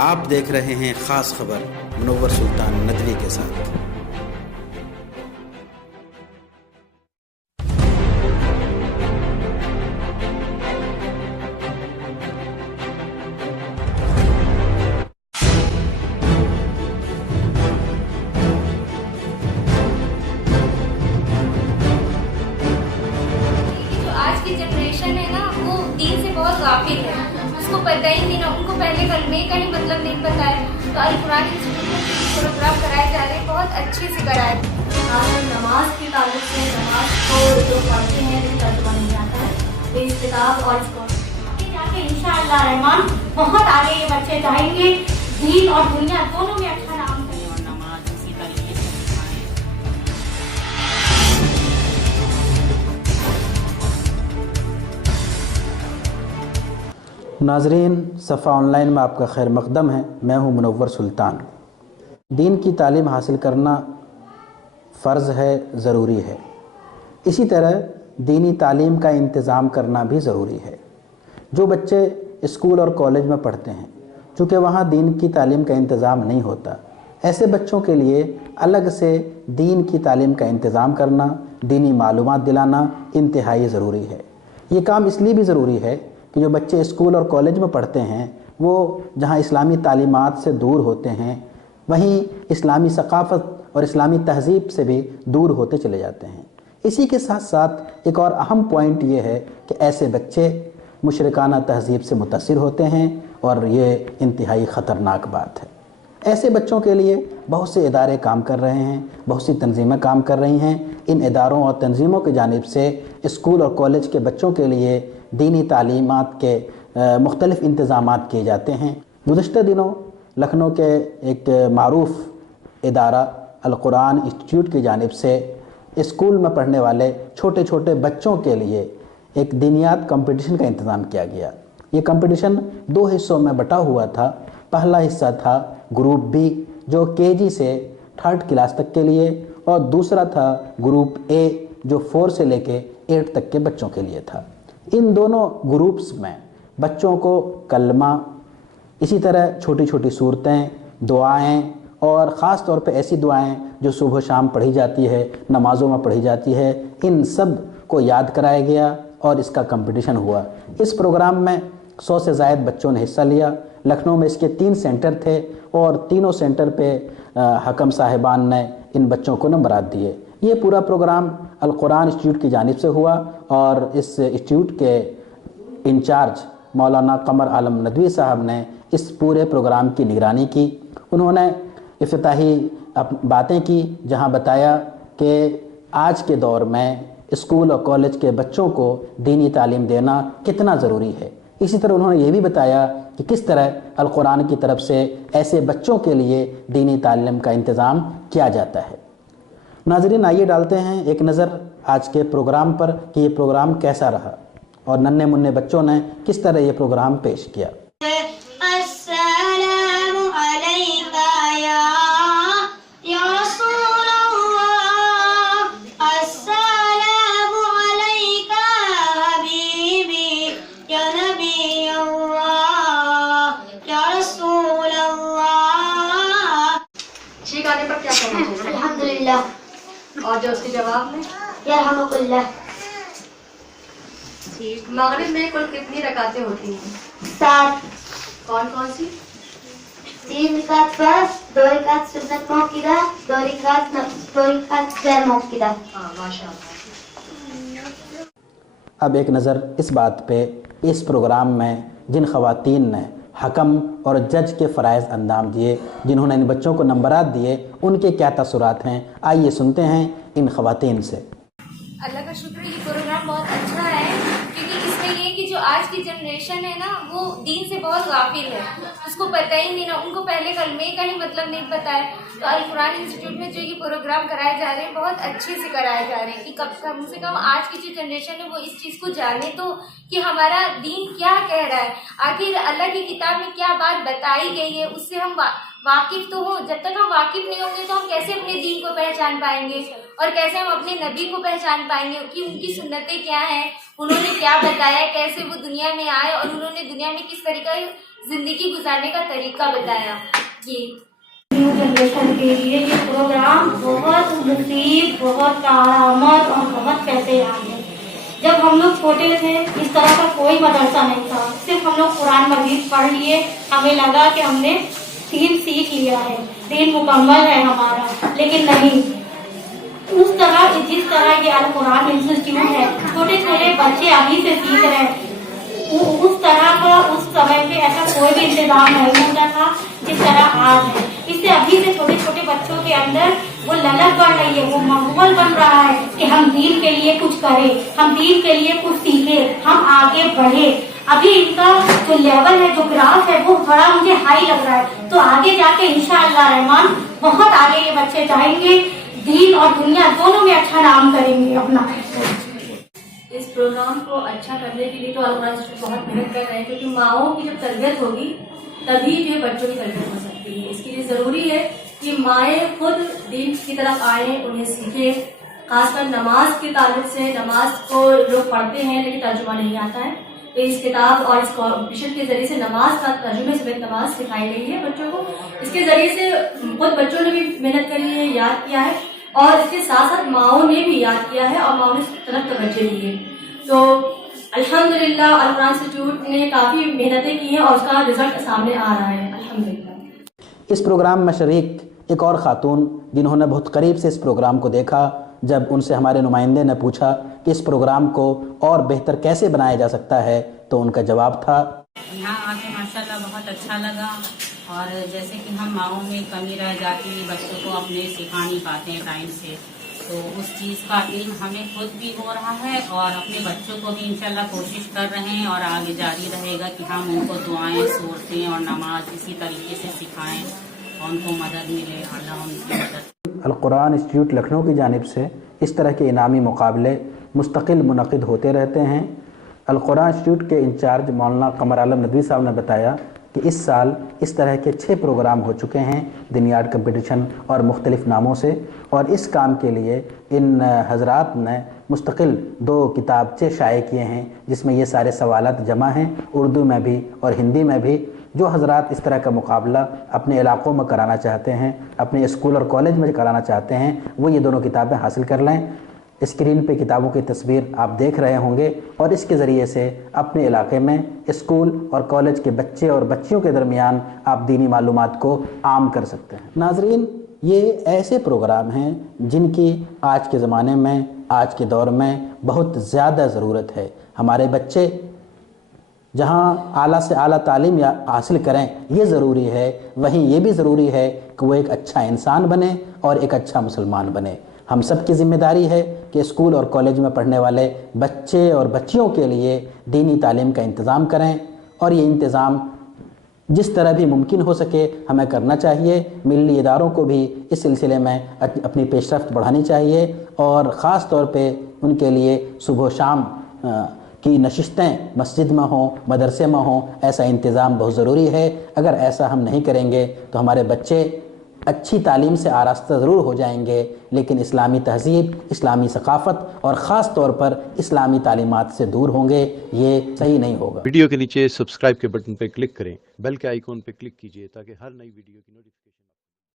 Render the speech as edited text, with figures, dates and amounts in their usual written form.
آپ دیکھ رہے ہیں خاص خبر منور سلطان ندوی کے ساتھ۔ آج کی جنریشن ہے نا وہ دین سے بہت غافل ہے، اس کو پتہ ہی نہیں نا، ان کو پہلے کلمے کا ہی مطلب نہیں پتہ ہے۔ تو القرآن انسٹیٹیوٹ میں پروگرام کرائے جا رہے ہیں، بہت اچھے سے کرائے۔ نماز کے تعلق سے نماز کو جو پڑھتے ہیں ان کا زبان نہیں آتا ہے، تو اس کتاب اور اس کو آگے جا کے انشاءاللہ رحمان بہت آگے یہ بچے جائیں گے، دین اور دنیا دونوں میں اچھا نام کریں اور نماز اسی طریقے سے ناظرین، صفحہ آن لائن میں آپ کا خیر مقدم ہے۔ میں ہوں منور سلطان۔ دین کی تعلیم حاصل کرنا فرض ہے، ضروری ہے۔ اسی طرح دینی تعلیم کا انتظام کرنا بھی ضروری ہے۔ جو بچے اسکول اور کالج میں پڑھتے ہیں، چونکہ وہاں دین کی تعلیم کا انتظام نہیں ہوتا، ایسے بچوں کے لیے الگ سے دین کی تعلیم کا انتظام کرنا، دینی معلومات دلانا انتہائی ضروری ہے۔ یہ کام اس لیے بھی ضروری ہے کہ جو بچے اسکول اور کالج میں پڑھتے ہیں وہ جہاں اسلامی تعلیمات سے دور ہوتے ہیں، وہیں اسلامی ثقافت اور اسلامی تہذیب سے بھی دور ہوتے چلے جاتے ہیں۔ اسی کے ساتھ ساتھ ایک اور اہم پوائنٹ یہ ہے کہ ایسے بچے مشرکانہ تہذیب سے متاثر ہوتے ہیں اور یہ انتہائی خطرناک بات ہے۔ ایسے بچوں کے لیے بہت سے ادارے کام کر رہے ہیں، بہت سی تنظیمیں کام کر رہی ہیں۔ ان اداروں اور تنظیموں کی جانب سے اسکول اور کالج کے بچوں کے لیے دینی تعلیمات کے مختلف انتظامات کیے جاتے ہیں۔ گزشتہ دنوں لکھنؤ کے ایک معروف ادارہ القرآن انسٹیٹیوٹ کی جانب سے اسکول میں پڑھنے والے چھوٹے چھوٹے بچوں کے لیے ایک دینیات کمپٹیشن کا انتظام کیا گیا۔ یہ کمپٹیشن 2 حصوں میں بٹا ہوا تھا۔ پہلا حصہ تھا گروپ بی جو KG سے 3rd کلاس تک کے لیے، اور دوسرا تھا گروپ A جو 4 سے لے کے 8 تک کے بچوں کے لیے تھا۔ ان دونوں گروپس میں بچوں کو کلمہ، اسی طرح چھوٹی چھوٹی صورتیں، دعائیں، اور خاص طور پہ ایسی دعائیں جو صبح و شام پڑھی جاتی ہے، نمازوں میں پڑھی جاتی ہے، ان سب کو یاد کرایا گیا اور اس کا کمپٹیشن ہوا۔ اس پروگرام میں 100 سے زائد بچوں نے حصہ لیا۔ لکھنؤ میں اس کے 3 سینٹر تھے اور تینوں سینٹر پہ حکم صاحبان نے ان بچوں کو نمبرات دیے۔ یہ پورا پروگرام القرآن انسٹیٹیوٹ کی جانب سے ہوا اور اس انسٹیٹیوٹ کے انچارج مولانا قمر عالم ندوی صاحب نے اس پورے پروگرام کی نگرانی کی۔ انہوں نے افتتاحی باتیں کی جہاں بتایا کہ آج کے دور میں اسکول اور کالج کے بچوں کو دینی تعلیم دینا کتنا ضروری ہے۔ اسی طرح انہوں نے یہ بھی بتایا کہ کس طرح القرآن کی طرف سے ایسے بچوں کے لیے دینی تعلیم کا انتظام کیا جاتا ہے۔ ناظرین، آئیے ڈالتے ہیں ایک نظر آج کے پروگرام پر کہ یہ پروگرام کیسا رہا اور ننھے منھے بچوں نے کس طرح یہ پروگرام پیش کیا۔ السلام علیکہ یا رسول اللہ، السلام علیکہ حبیبی یا نبی اللہ یا رسول اللہ۔ یہ گانے پر کیا کہنا چاہیے؟ الحمدللہ۔ اور جو اس کے جواب میں یرحمک اللہ۔ ٹھیک۔ مغرب میں کل کتنی رکعتیں ہوتی ہیں؟ 7۔ کون کون سی؟ 3 رکعت فرض، 2 رکعت سنت موقدہ، 2 رکعت غیر موقدہ۔ ہاں، ماشاء اللہ۔ اب ایک نظر اس بات پہ اس پروگرام میں جن خواتین نے حکم اور جج کے فرائض انجام دیے، جنہوں نے ان بچوں کو نمبرات دیے، ان کے کیا تاثرات ہیں، آئیے سنتے ہیں ان خواتین سے۔ اللہ کا شکر، یہ پروگرام بہت اچھا ہے کیونکہ اس میں یہ کہ جو آج کی جنریشن ہے نا وہ دین سے بہت غافل ہے، اس کو پتہ ہی نہیں نا، ان کو پہلے کلمے کا ہی مطلب نہیں پتہ ہے۔ تو القرآن انسٹیٹیوٹ میں جو یہ پروگرام کرائے جا رہے ہیں بہت اچھے سے کرائے جا رہے ہیں کہ کم سے کم آج کی جو جنریشن ہے وہ اس چیز کو جانے تو کہ ہمارا دین کیا کہہ رہا ہے، آخر اللہ کی کتاب میں کیا بات بتائی گئی ہے، اس سے ہم واقف تو ہوں۔ جب تک ہم واقف نہیں ہوں گے تو ہم کیسے اپنے دین کو پہچان پائیں گے اور کیسے ہم اپنے نبی کو پہچان پائیں گے کہ ان کی سنتیں کیا ہیں، उन्होंने क्या बताया, कैसे वो दुनिया में आए और उन्होंने दुनिया में किस तरीका जिंदगी गुजारने का तरीका बताया। ये न्यू जनरेशन के लिए ये प्रोग्राम बहुत मुफीद, बहुत करामत और बहुत कहते याद है। जब हम लोग छोटे थे इस तरह का कोई मदरसा नहीं था, सिर्फ हम लोग कुरान मजीद पढ़ लिए, हमें लगा कि हमने दीन सीख लिया है, दीन मुकम्मल है हमारा, लेकिन नहीं। उस तरह जिस तरह ये अल कुरान इंस्टीट्यूट है, छोटे छोटे बच्चे अभी से सीख रहे हैं, उस तरह का उस समय पे ऐसा कोई भी इंतजाम नहीं होता था जिस तरह आज है। इससे अभी से छोटे छोटे बच्चों के अंदर वो ललक बढ़ रही है, वो माहौल बन रहा है कि हम दीन के लिए कुछ करें, हम दीन के लिए कुछ सीखें, हम आगे बढ़े। अभी इनका जो लेवल है, जो ग्राफ है, वो बड़ा मुझे हाई लग रहा है। तो आगे जाके इंशाअल्लाह रहमान बहुत आगे ये बच्चे जाएंगे, दीन और दुनिया दोनों में अच्छा नाम करेंगे अपना। इस प्रोग्राम को अच्छा करने के लिए तो अल कुरान इंस्टीट्यूट बहुत मेहनत कर रहे हैं, क्योंकि माओं की जब तरबियत होगी तभी जो बच्चों की तरबियत हो सकती है। इसके लिए ज़रूरी है कि माएँ खुद दीन की तरफ आएँ, उन्हें सीखें। खासकर नमाज के ताल्लुक से, नमाज को लोग पढ़ते हैं लेकिन तर्जुमा नहीं आता है, तो इस किताब और इस कॉम्पिटिशन के जरिए से नमाज का तर्जुमे समेत नमाज सिखाई गई है बच्चों को। इसके जरिए से खुद बच्चों ने भी मेहनत करी है, याद किया है, और इसके साथ साथ माओं ने भी याद किया है और माओं ने इस तरफ तवज्जो दी है। तो अल्हम्दुलिल्लाह अल कुरान इंस्टीट्यूट ने काफ़ी मेहनतें की हैं और उसका रिजल्ट सामने आ रहा है अल्हम्दुलिल्लाह। इस प्रोग्राम में शरीक एक और ख़ातून जिन्होंने बहुत करीब से इस प्रोग्राम को देखा, जब उनसे हमारे नुमाइंदे ने पूछा कि इस प्रोग्राम को और बेहतर कैसे बनाया जा सकता है, तो उनका जवाब था, यहाँ आके माशाल्लाह बहुत अच्छा लगा। और जैसे कि हम माओं में कमी रह जाती है, बच्चों को अपने सिखा नहीं पाते हैं टाइम से, तो उस चीज़ का इल्म हमें खुद भी हो रहा है और अपने बच्चों को भी इंशाल्लाह कोशिश कर रहे हैं और आगे जारी रहेगा कि हम उनको दुआएं, सूरतें और नमाज इसी तरीके से सिखाएं और उनको मदद मिले, अल्लाह उनकी मदद। अल कुरान इंस्टीट्यूट लखनऊ की जानिब से इस तरह के इनामी मुकाबले मुस्तकिल मुनक़िद होते रहते हैं। अल कुरान इंस्टीट्यूट के इंचार्ज मौलाना कमर आलम नदवी साहब ने बताया कि इस साल इस तरह के 6 प्रोग्राम हो चुके हैं दिनियाड कंपटीशन और मुख्तलिफ़ नामों से, और इस काम के लिए इन हज़रात ने मुस्तकिल 2 किताबचे शाये किए हैं जिसमें ये सारे सवालात जमा हैं, उर्दू में भी और हिंदी में भी। जो हज़रात इस तरह का मुकाबला अपने इलाक़ों में कराना चाहते हैं, अपने स्कूल और कॉलेज में कराना चाहते हैं, वो ये दोनों किताबें हासिल कर लें। स्क्रीन पे किताबों की तस्वीर आप देख रहे होंगे और इसके ज़रिए से अपने इलाके में स्कूल और कॉलेज के बच्चे और बच्चियों के दरमियान आप दीनी मालूमात को आम कर सकते हैं। नाज़रीन, ये ऐसे प्रोग्राम हैं जिनकी आज के ज़माने में, आज के दौर में बहुत ज़्यादा ज़रूरत है। हमारे बच्चे जहाँ आला से आला तालीम या हासिल करें ये ज़रूरी है, वहीं ये भी ज़रूरी है कि वो एक अच्छा इंसान बने और एक अच्छा मुसलमान बने। हम सब की ज़िम्मेदारी है कि स्कूल और कॉलेज में पढ़ने वाले बच्चे और बच्चियों के लिए दीनी तालीम का इंतज़ाम करें, और ये इंतज़ाम जिस तरह भी मुमकिन हो सके हमें करना चाहिए। मिली इदारों को भी इस सिलसिले में अपनी पेशरफ्त बढ़ानी चाहिए, और ख़ास तौर पे उनके लिए सुबह शाम की नशिस्तें मस्जिद में हों, मदरसे में हों, ऐसा इंतज़ाम बहुत ज़रूरी है। अगर ऐसा हम नहीं करेंगे तो हमारे बच्चे अच्छी तालीम से आरास्ता ज़रूर हो जाएंगे, लेकिन इस्लामी तहज़ीब, इस्लामी सकाफ़त और ख़ास तौर पर इस्लामी तालीमात से दूर होंगे। ये सही नहीं होगा। वीडियो के नीचे सब्सक्राइब के बटन पर क्लिक करें, बेल के आइकॉन पर क्लिक कीजिए ताकि हर नई वीडियो की नोटिफिकेशन